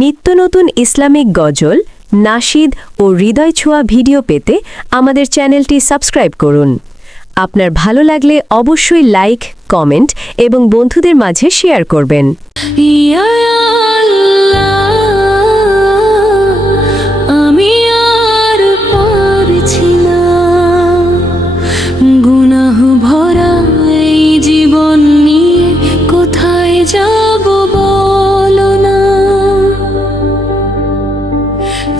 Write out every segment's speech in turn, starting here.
নিত্য নতুন ইসলামিক গজল, নাশিদ ও হৃদয় ছোঁয়া ভিডিও পেতে আমাদের চ্যানেলটি সাবস্ক্রাইব করুন। আপনার ভালো লাগলে অবশ্যই লাইক, কমেন্ট এবং বন্ধুদের মাঝে শেয়ার করবেন। ইয়া আল্লাহ, আমি আর পারছি না, গুনাহ ভরা এই জীবন নিয়ে কোথায় যাব বলো না।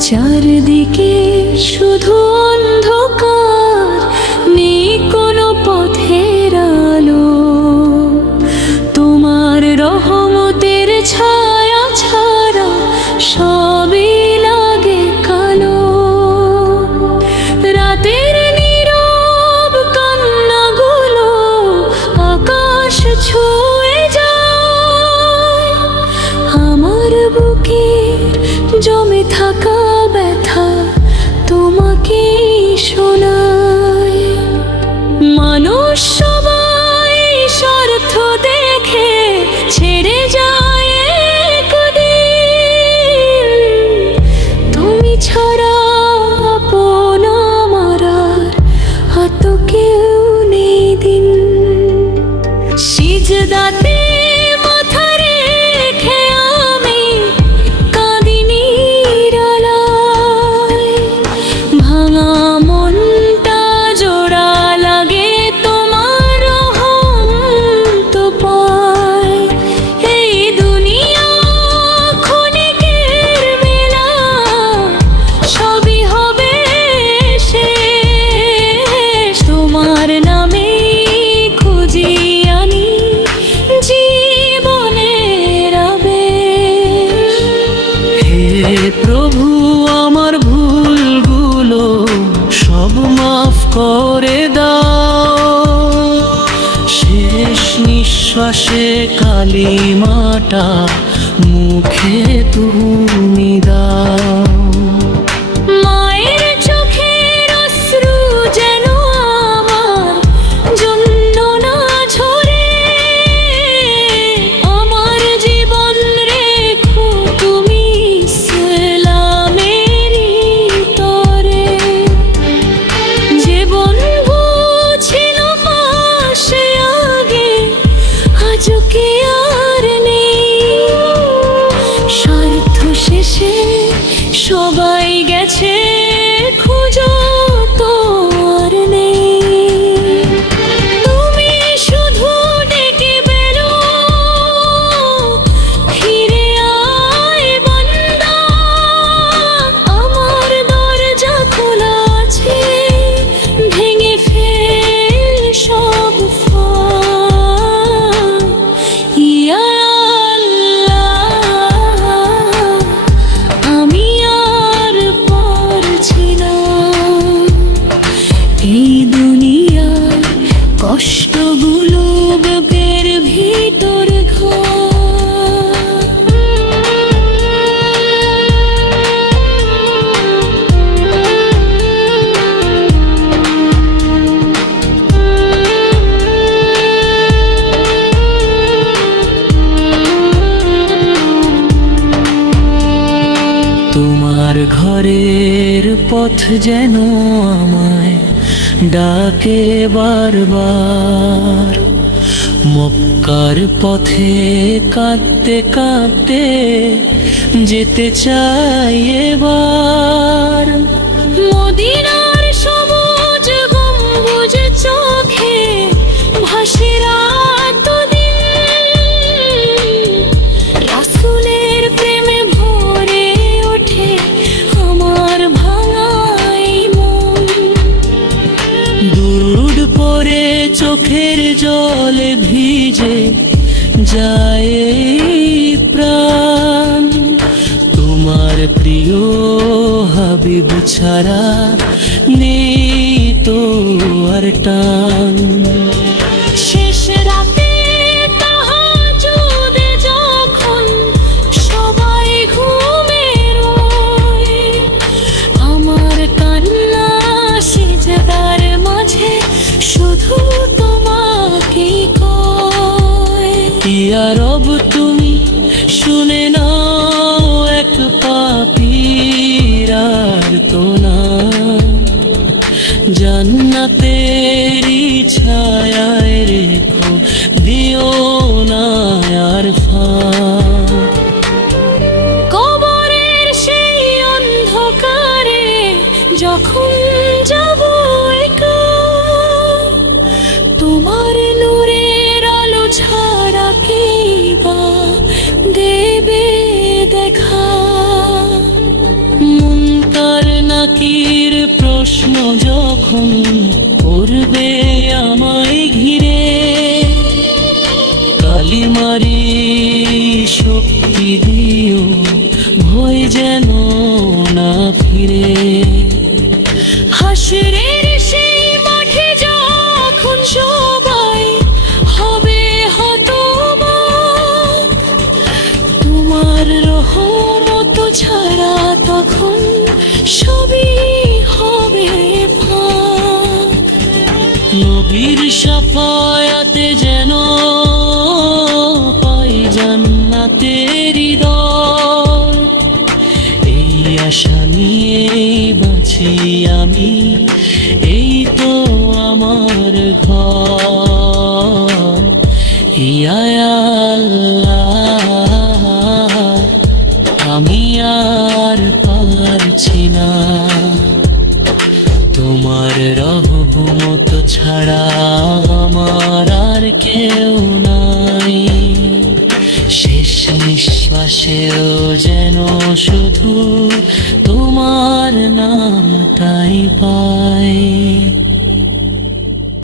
চারদিকে শুধু অন্ধকার, নেই কোনো পথের আলো। তোমার রহমতের ছায়া ছাড়া সবই লাগে কালো। রাতের নীরব কান্নাগুলো আকাশ ছুঁয়ে যায়, আমার বুকে জমে থাকা ব্যথা তোমাকে শোনায়। মানুষ সবাই স্বার্থ দেখে ছেড়ে যায় একদিন, তুমি ছাড়া আপন আমার আর তো কেউ নেই দিন। সিজদাতে মাথা রেখে আমি কাঁদি নিরালায়, ভাঙা মনটা জোড়া লাগে তোমার রহম তো পায়। এই দুনিয়া ক্ষণিকের মেলা, সবই হবে শেষ। তোমার নামে খুঁজি আনি জীবনের আবেশ। হে প্রভু, আমার ভুলগুলো সব মাফ করে দাও। শেষ নিঃশ্বাসে কালিমাটা মুখে তুমি দাও। মায়ের চোখের অশ্রু যেন আমার জন্য না ঝরে, আমার জীবন রেখো তুমি ইসলামেরই তরে। যে বন্ধু ছিল পাশে আগে, আজও কি আর নেই। স্বার্থ শেষে সবাই গেছে, খুঁজো তো আর নেই। তুমি শুধু ডেকে বেরো, ফিরে আয় বান্দা। আমার দরজা খোলা আছে, ভেঙে ফেল সব ফাঁক। ইয়া আল্লাহ, আমি আর পারছি না, এই দুনিয়ার কষ্টগুলো বুকের ভিতর ঘর। তোমার ঘরের পথ যেন আমায় ডাকে বারবার। মক্কার পথে কাঁদতে কাঁদতে যেতে চাই এবার। মদিনার সবুজ গম্বুজ চোখে ভাসে রাত দিন, রাসূলের প্রেমে ভরে ওঠে আমার ভাঙাই মন। দুরুদ পরে চোখের জলে ভিজে যায় এই প্রাণ। তোমার প্রিয় হাবিব ছাড়া নেই তো আর টান। শেষ রাতে তাহাজ্জুদে যখন সবাই ঘুমে রয়, আমার কান্না সিজদার মাঝে শুধু তোমাকেই কয়। ইয়া রব, তুমি শুনে নাও এক প্রশ্ন যখন করবে আমায় ঘিরে, কালিমারি শক্তি দিও, ভয় যেন না ফিরে। হাসরের সেই মাঠে যখন সবাই হবে হতবাক, তোমার রহমত ছাড়া তখন সবই হবে ফাঁক। নবীর শাফায়াতে যেন পাই জান্নাতের হৃদয়, এই আশা নিয়ে বাঁচি আমি, এই তো আমার ঘর। ইয়া আল্লাহ, আমি আর পারছি না, তোমার রহমত ছাড়া আমার আর কেউ নাই। শেষ নিঃশ্বাসেও যেন শুধু তোমার নামটাই পাই।